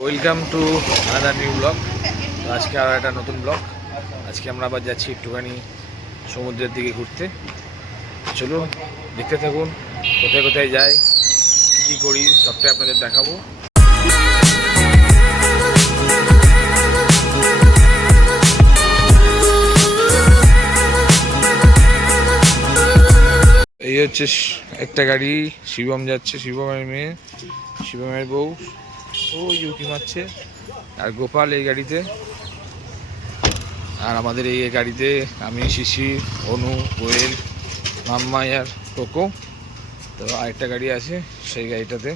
Welcome to another new blog আজকে আরও একটা নতুন ব্লগ আজকে আমরা আবার যাচ্ছি একটুখানি সমুদ্রের দিকে ঘুরতে। চলুন, দেখতে থাকুন, কোথায় কোথায় যাই, কী কী করি, সবটাই আপনাদের দেখাবো। এই হচ্ছে একটা গাড়ি, শিবম যাচ্ছে, শিবমের মেয়ে, শিবমের বউ। ওই উকি মারছে। আর গোপাল এই গাড়িতে। আর আমাদের এই গাড়িতে আমি শিশির অনু কোয়েল মাম্মাই আর কোকো। তো আরেকটা গাড়ি আছে, সেই গাড়িটাতে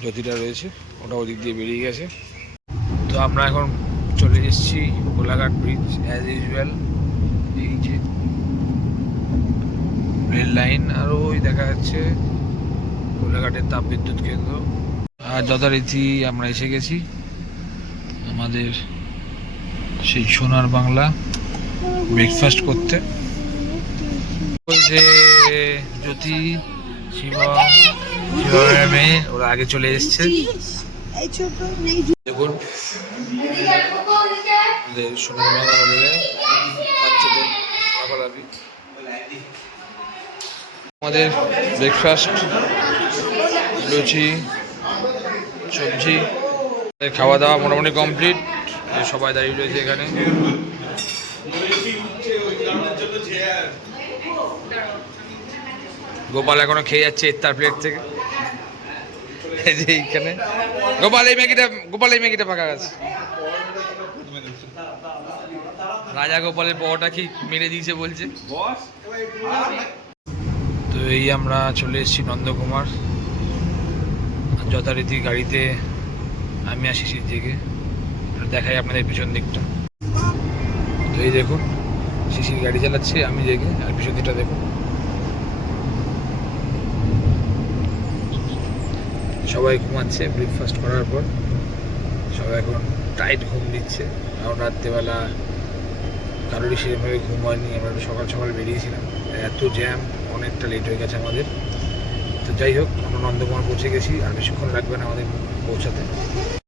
জ্যোতিটা রয়েছে। ওটা ওদিক দিয়ে বেরিয়ে গেছে। তো আমরা এখন চলে এসেছি কোলাঘাট ব্রিজ অ্যাজ ইউজুয়াল এই যে রেল লাইন আর ওই দেখা যাচ্ছে। কোলাঘাটের তাপ বিদ্যুৎ কেন্দ্র। আর যথারীতি আমরা এসে গেছি। আমাদের সেই সোনার বাংলা ব্রেকফাস্ট করতে। যে জ্যোতি শিবম শিবমের মেয়ে, ওরা আগে চলে এসছে। দেখুন সোনার বাংলা লাফালাফি আমাদের ব্রেকফাস্ট লুচি সবজি খাওয়া দাওয়া মোটামুটি কমপ্লিট সবাই দাঁড়িয়ে রয়েছে এখানে। গোপাল এখনও খেয়ে যাচ্ছে তার প্লেট থেকে। এইখানে। গোপাল, এই ম্যাগিটা, গোপাল, এই ম্যাগিটা ফাঁকা আছে রাজা গোপালের পরোটা কি মেরে দিয়েছে বলছে? তো এই আমরা চলে এসেছি নন্দকুমার। যথারীতি গাড়িতে আমি আসি সিট থেকে। দেখাই আপনাদের পিছন দিকটা। তো এই দেখুন শিশির গাড়ি চালাচ্ছে আমি জেগে আর পিছন দিকটা দেখুন। সবাই ঘুমাচ্ছে ব্রেকফাস্ট করার পর। সবাই এখন টাইট ঘুম দিচ্ছে। কারণ রাত্রেবেলা কারোরই সেরকমভাবে ঘুম হয়নি। আমরা সকাল সকাল বেরিয়েছিলাম। এত জ্যাম অনেকটা লেট হয়ে গেছে আমাদের। যাই হোক আমরা নন্দকুমার পৌঁছে গেছি আর বেশিক্ষণ লাগবে না আমাদের পৌঁছাতে।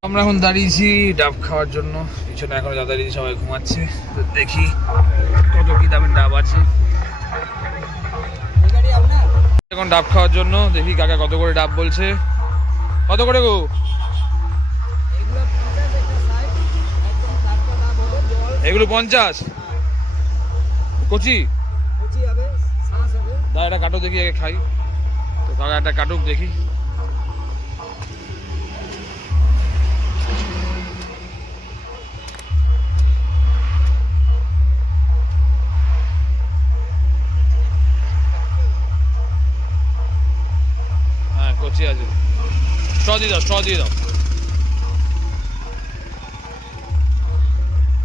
আমরা এখন দাঁড়িয়েছি ডাব খাওয়ার জন্য পিছনে এখন যা দাঁড়িয়েছি সবাই ঘুমাচ্ছে তো দেখি কত কি দামের ডাব আছে। এখন ডাব খাওয়ার জন্য দেখি কাকা কত করে ডাব বলছে। কত করে গো? এগুলো পঞ্চাশ। কচি? দা এটা কাটো দেখি আগে খাই। তো কাকা একটা কাটুক দেখি হ্যাঁ কচি আছে স্ট্র দিয়ে দাও স্ট্র দিয়ে দাও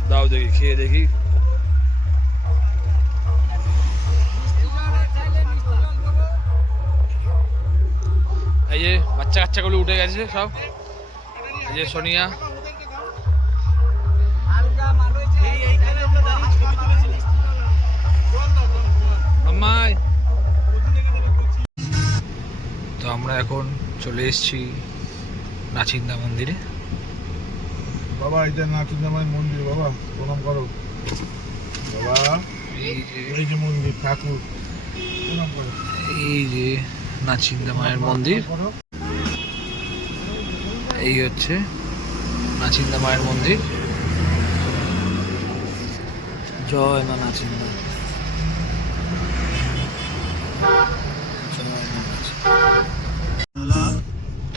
দাও দেখি খেয়ে দেখি বাচ্চা কাচ্চাগুলো উঠে গেছে সব। যে সোনিয়া। তো আমরা এখন চলে এসেছি নাচিন্দা মন্দিরে। বাবা এটা নাচিন্দা মায়ের মন্দির বাবা প্রণাম করো। বাবা এই যে মন্দির ঠাকুর প্রণাম করো। এই যে নাচিন্দা মায়ের মন্দির। এই হচ্ছে নাচিন্দা মায়ের মন্দির। জয় মা নাচিন্দা।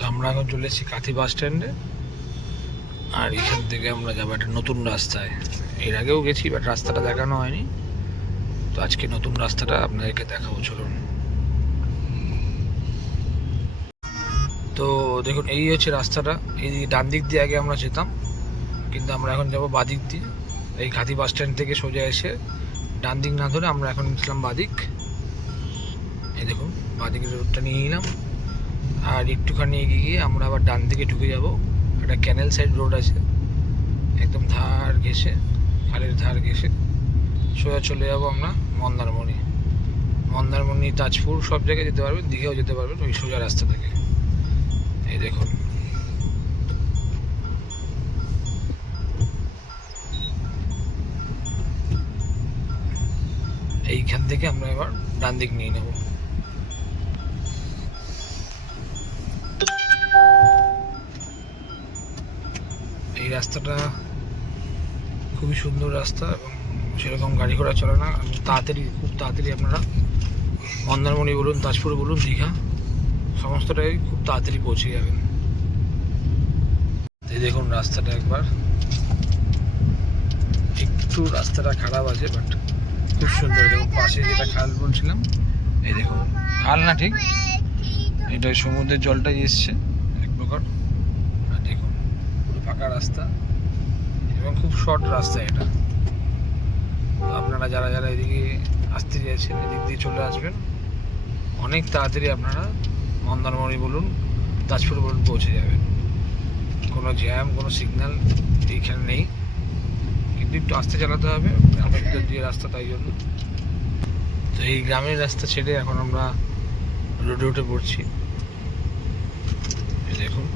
আমরা এখন চলে এসেছি কাথি বাস স্ট্যান্ডে। আর এখান থেকে আমরা যাব একটা নতুন রাস্তায়। এর আগেও গেছি, বাট রাস্তাটা দেখানো হয়নি। তো আজকে নতুন রাস্তাটা আপনাদেরকে দেখাবো, চলুন। তো দেখুন, এই হচ্ছে রাস্তাটা। এই ডান দিক দিয়ে আগে আমরা যেতাম, কিন্তু আমরা এখন যাব বাদিক দিয়ে। এই খাদি বাস স্ট্যান্ড থেকে সোজা এসে ডান দিক না ধরে আমরা এখন নিচ্ছিলাম বাদিক। এই দেখুন, বাদিকের রোডটা নিয়ে নিলাম। আর একটুখানি এগিয়ে গিয়ে আমরা আবার ডান দিকে ঢুকে যাব। একটা ক্যানেল সাইড রোড আছে, একদম ধার ঘেসে খালের ধার ঘেসে সোজা চলে যাব আমরা মন্দারমণি। মন্দারমণি, তাজপুর, সব জায়গায় যেতে পারবেন, দীঘাও যেতে পারবেন, ওই সোজা রাস্তা থেকে। এই দেখুন। এইখান থেকে আমরা এবার ডান দিক নিয়ে নেব। এই রাস্তাটা খুবই সুন্দর রাস্তা এবং সেরকম গাড়ি ঘোড়া চলে না। তাড়াতাড়ি, খুব তাড়াতাড়ি আপনারা মন্দারমণি বলুন, তাজপুর বলুন, দীঘা সমস্তটাই খুব তাড়াতাড়ি পৌঁছে যাবেন এই দেখুন রাস্তাটা একবার। একটু রাস্তাটা খারাপ আছে বাট খুব সুন্দর। দেখুন পাশে যেটা খাল বলছিলাম, এই দেখুন। খাল না ঠিক? এটা সমুদ্রের জলটাই এসছে, এক প্রকার। আর দেখুন, পুরো ফাঁকা রাস্তা। এবং খুব শর্ট রাস্তা এটা। আপনারা যারা যারা এদিকে আসতে চাইছেন, এদিক দিয়ে চলে আসবেন। অনেক তাড়াতাড়ি আপনারা মন্দারমণি বলুন তাজপুর বলুন, পৌঁছে যাবেন কোনো জ্যাম, কোনো সিগন্যাল এইখানে নেই। কিন্তু একটু আস্তে চালাতে হবে ভিতর দিয়ে রাস্তা, তাই জন্য। তো এই গ্রামের রাস্তা ছেড়ে এখন আমরা রোডে উঠে পড়ছি। দেখুন।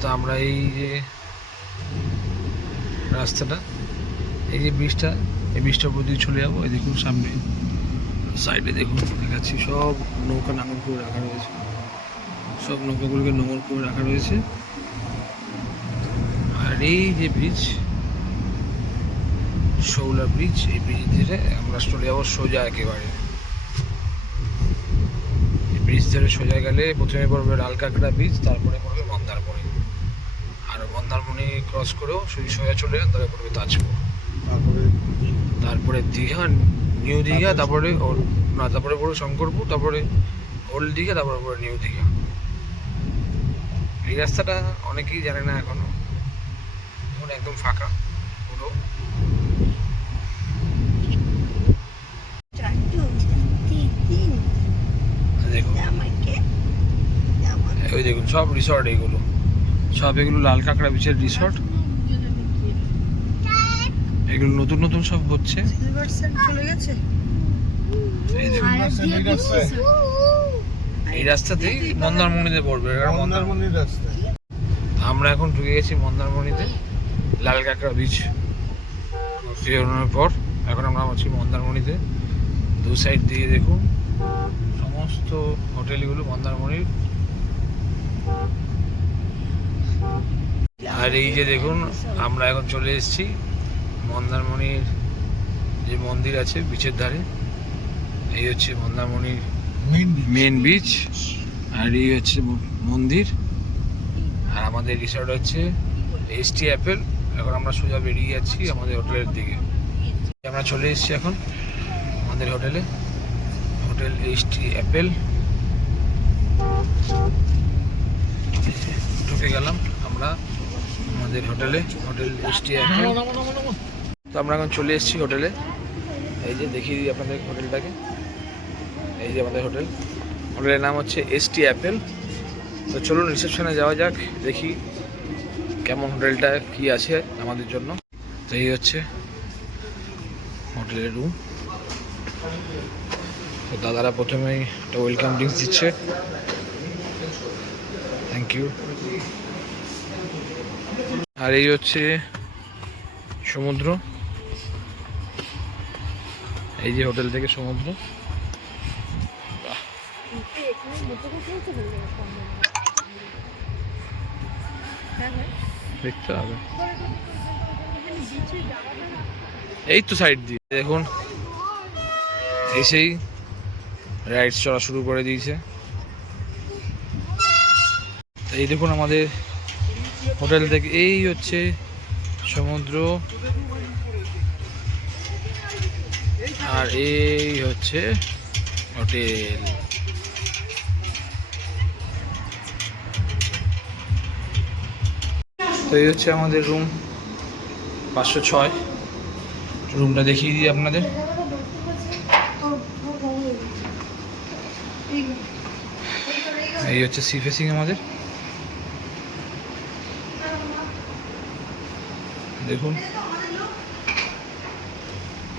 তো আমরা এই যে রাস্তাটা এই যে ব্রিজটা, এই ব্রিজটার উপর দিয়ে চলে যাব। এই দেখুন সামনে, সাইডে দেখুন দেখাচ্ছি সব নৌকা নাঙল করে রাখা রয়েছে। সব নৌকাগুলোকে নোংর করে রাখা রয়েছে। আর এই যে ব্রিজ শৌলা ব্রিজ, এই ব্রিজ ধরে আমরা চলে যাব সোজা একেবারে। ব্রিজ ধরে সোজা গেলে প্রথমে পড়বে লালকাঁকড়া ব্রিজ, তারপরে মন্দারমণি ক্রস করেও সেই সোজা চলে যান তারপরে পড়বে তাজপুর। তারপরে তারপরে দীঘা নিউ দীঘা তারপরে ওর- না তারপরে পড়বে শঙ্করপুর তারপরে ওল্ড দীঘা তারপরে পড়বে নিউ দীঘা। এই রাস্তাটা অনেকেই জানে না এখনও। এখন একদম ফাঁকা পুরো। দেখুন। ওই দেখুন সব রিসর্ট এগুলো। সব এগুলো লাল কাঁকড়া বিচের রিসর্ট এগুলো নতুন নতুন সব হচ্ছে। চলে গেছে এই রাস্তাতেই মন্দারমণিতে পড়বে। মন্দারমণি মন্দারমণির রাস্তায় আমরা এখন ঢুকে গেছি মন্দারমণিতে লাল কাঁকড়া বিচ বেরোনোর পর এখন আমরা আছি মন্দারমণিতে। দু সাইড দিয়ে দেখুন সমস্ত হোটেলগুলো মন্দারমণির। আর এই যে দেখুন আমরা এখন চলে এসেছি মন্দারমণির যে মন্দির আছে বিচের ধারে। এই হচ্ছে মন্দারমণির মেন বিচ আর এই হচ্ছে মন্দির। আর আমাদের রিসর্ট হচ্ছে এসটি অ্যাপেল এখন আমরা সোজা বেরিয়ে যাচ্ছি আমাদের হোটেলের দিকে। আমরা চলে এসেছি এখন আমাদের হোটেলে। হোটেল এইচটি অ্যাপেল ঢুকে গেলাম। আমরা আমাদের হোটেলে, হোটেল অ্যাপেল তো আমরা এখন চলে এসেছি হোটেলে। এই যে দেখিয়ে দিই আপনাদের হোটেলটাকে। এই যে আমাদের হোটেল। হোটেলের নাম হচ্ছে এসটি অ্যাপেল। তো চলুন রিসেপশনে যাওয়া যাক, দেখি কেমন হোটেলটা কি আছে আমাদের জন্য। তো এই হচ্ছে হোটেলের রুম। তো দাদারা প্রথমেই একটা ওয়েলকাম ড্রিঙ্কস দিচ্ছে। থ্যাংক ইউ আর এই হচ্ছে সমুদ্র। এই যে হোটেল থেকে সমুদ্র। দেখতে হবে। এই তো সাইড দিয়ে, দেখুন। এসেই রাইডস চলা শুরু করে দিয়েছে। এই দেখুন আমাদের হোটেল থেকে এই হচ্ছে সমুদ্র। আর এই হচ্ছে হোটেল। তো এই হচ্ছে আমাদের রুম পাঁচশো ছয়। রুমটা দেখিয়ে দিই আপনাদের। এই হচ্ছে সি ফেসিং আমাদের। দেখুন।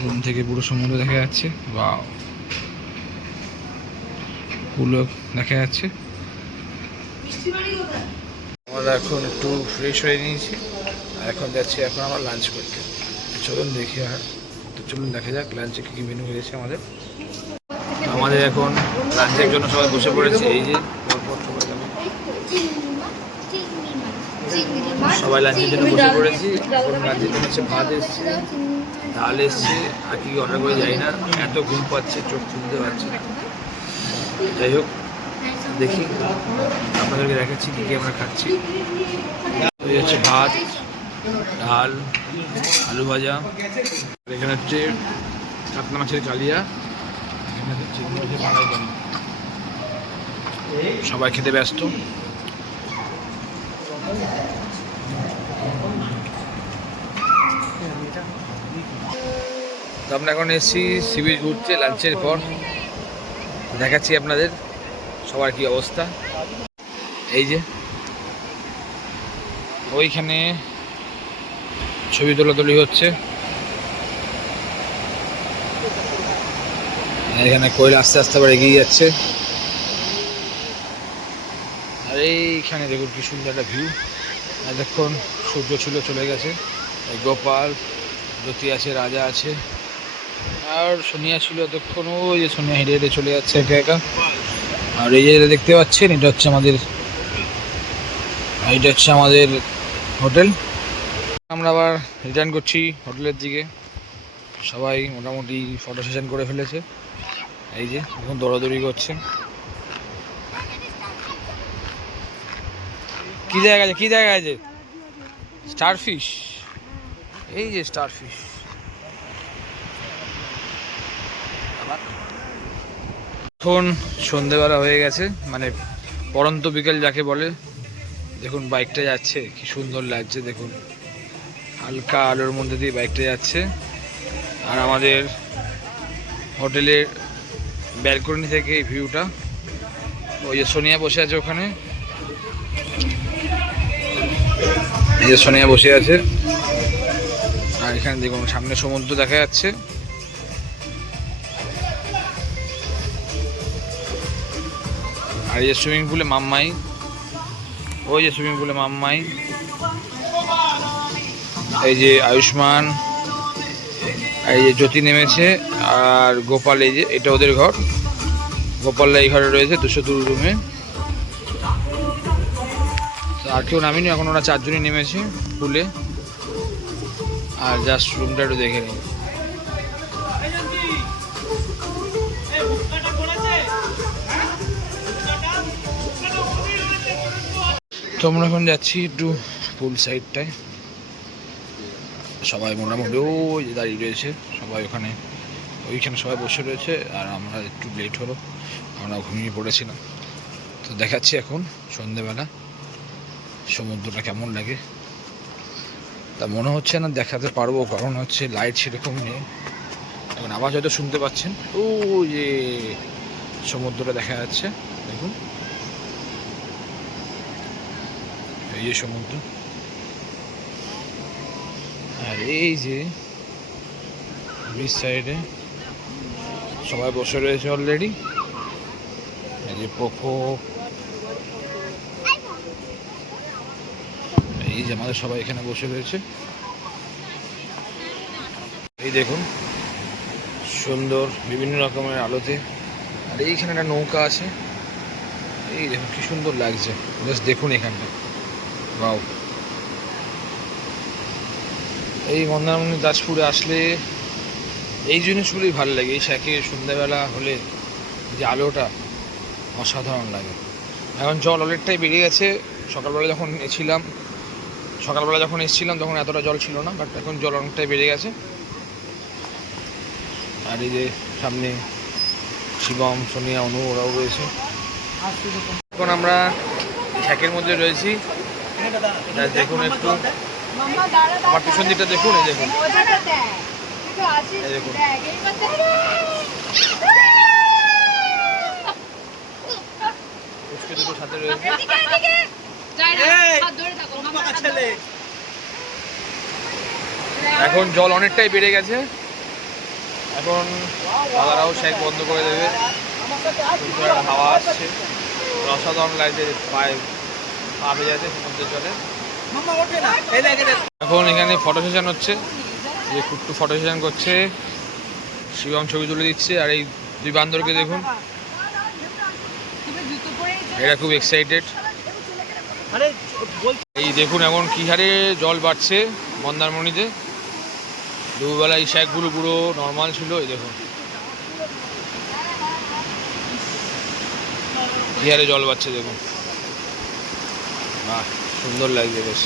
রুম থেকে পুরো সমুদ্র দেখা যাচ্ছে। বা পুরো দেখা যাচ্ছে। আমরা এখন একটু ফ্রেশ হয়ে নিয়েছি। আর এখন যাচ্ছি এখন আমরা লাঞ্চ করতে। চলুন দেখি আর তো চলুন দেখা যাক লাঞ্চে কী কী মেনু হয়েছে আমাদের। আমাদের এখন লাঞ্চের জন্য সবাই বসে পড়েছে। এই যে পরপর সবাই যাবে। সবাই লাঞ্চের জন্য বসে পড়েছি লাঞ্চের জন্য হচ্ছে ভাত এসছে, ডাল এসছে, আর কি অর্ডার করে যাই না, এত ঘুম পাচ্ছে, চোখ খুলতে পারছি যাই হোক, দেখি আপনাদেরকে দেখাচ্ছি কী কী আমরা খাচ্ছি। হচ্ছে ভাত, ডাল, আলু ভাজা এখানে হচ্ছে কাতলা মাছের কালিয়া, এখানে হচ্ছে সবাই খেতে ব্যস্ত। তো আমরা এখন এসেছি সিবিচ ঘুরছে লাঞ্চের পর। দেখাচ্ছি আপনাদের সবার কি অবস্থা। এই যে, ওইখানে ছবি তোলাতুলি হচ্ছে। এখানে কোয়েল আস্তে আস্তে আবার এগিয়ে যাচ্ছে। আর এইখানে দেখুন কি সুন্দর একটা ভিউ এতক্ষণ সূর্য ছিল চলে গেছে। গোপাল, জ্যোতি আছে, রাজা আছে। আর সোনিয়া ছিল এতক্ষণ ওই যে সোনিয়া হেঁটে হেঁটে চলে যাচ্ছে একা একা। আর এই যে যেটা দেখতে পাচ্ছেন, এটা হচ্ছে আমাদের এইটা হচ্ছে আমাদের হোটেল। আমরা আবার রিটার্ন করছি হোটেলের দিকে। সবাই মোটামুটি ফটো সেশন করে ফেলেছে। এই যে, এখন দৌড়াদৌড়ি করছে। কি জায়গা আছে? কি জায়গা আছে? স্টারফিশ এই যে স্টারফিশ এখন সন্ধেবেলা হয়ে গেছে মানে পরন্ত বিকেল যাকে বলে, দেখুন বাইকটা যাচ্ছে, কি সুন্দর লাগছে দেখুন। হালকা আলোর মধ্যে দিয়ে বাইকটা যাচ্ছে। আর আমাদের হোটেলের ব্যালকনি থেকে এই ভিউটা, ওই যে সোনিয়া বসে আছে ওখানে। এই যে সোনিয়া বসে আছে। আর এখানে দেখুন সামনে সমুদ্র দেখা যাচ্ছে। আর এই যে সুইমিং পুলে মাম্মাই। ওই যে সুইমিং পুলে মাম্মাই। এই যে আয়ুষ্মান। এই যে জ্যোতি নেমেছে। আর গোপাল এই যে, এটা ওদের ঘর। গোপালরা এই ঘরে রয়েছে দুশো দু রুমে। আর কেউ নামিনি, এখন ওরা চারজনই নেমেছে পুলে। আর জাস্ট রুমটা একটু দেখে নিই। তো আমরা এখন যাচ্ছি একটু পুল সাইডটায় সবাই মোটামুটি ওই যে দাঁড়িয়ে রয়েছে, সবাই ওখানে, ওইখানে সবাই বসে রয়েছে, আর আমরা একটু লেট হলো, আমরা ঘুমিয়ে পড়েছিলাম। তো দেখাচ্ছি এখন সন্ধেবেলা, সমুদ্রটা কেমন লাগে। তা মনে হচ্ছে না দেখাতে পারব, কারণ হচ্ছে লাইট সেরকম নেই। এখন আওয়াজ হয়তো শুনতে পাচ্ছেন ও যে সমুদ্রটা দেখা যাচ্ছে, দেখুন। এই যে সমুদ্র আর এই যে ব্রিজ সাইডে সবাই বসে রয়েছে অলরেডি এই যে পোকো এই যে আমাদের সবাই এখানে বসে রয়েছে এই দেখুন সুন্দর বিভিন্ন রকমের আলোতে আর এইখানে একটা নৌকা আছে এই দেখুন কি সুন্দর লাগছে জাস্ট দেখুন এখানটা বাউ এই মন্দারমণি দাসপুরে আসলে এই জিনিসগুলোই ভালো লাগে। এই শাকে সন্ধ্যাবেলা হলে যে আলোটা অসাধারণ লাগে। এখন জল অনেকটাই বেড়ে গেছে। সকালবেলা যখন এছিলাম, সকালবেলা যখন এসেছিলাম তখন এতটা জল ছিল না বাট এখন জল অনেকটাই বেড়ে গেছে। আর এই যে সামনে শিবম, সোনিয়া, অনু, ওরাও রয়েছে। এখন আমরা ছ্যাকের মধ্যে রয়েছি। দেখুন একটু। আমার পিছন দিকটা দেখুন। এই দেখুন। দুটো সাথে রয়েছে এখন জল অনেকটাই বেড়ে গেছে। এখন দাদারাও শেক বন্ধ করে দেবে। সুন্দর হাওয়া আসছে। অসাধারণ লাগছে পায়ে পা ভেজাতে সমুদ্রের জলে। এখন এখানে ফটো সেশন হচ্ছে। যে কুট্টু ফটো সেশন করছে শিবম ছবি তুলে দিচ্ছে আর এই দুই বান্দরকে দেখুন। এরা খুব এক্সাইটেড এই দেখুন এখন কি হারে জল বাড়ছে মন্দারমণিতে। দুপুরবেলা এই শ্যাকগুলো পুরো নর্মাল ছিল এই দেখুন। কি হারে জল বাড়ছে দেখুন। বাহ সুন্দর লাগছে বেশ।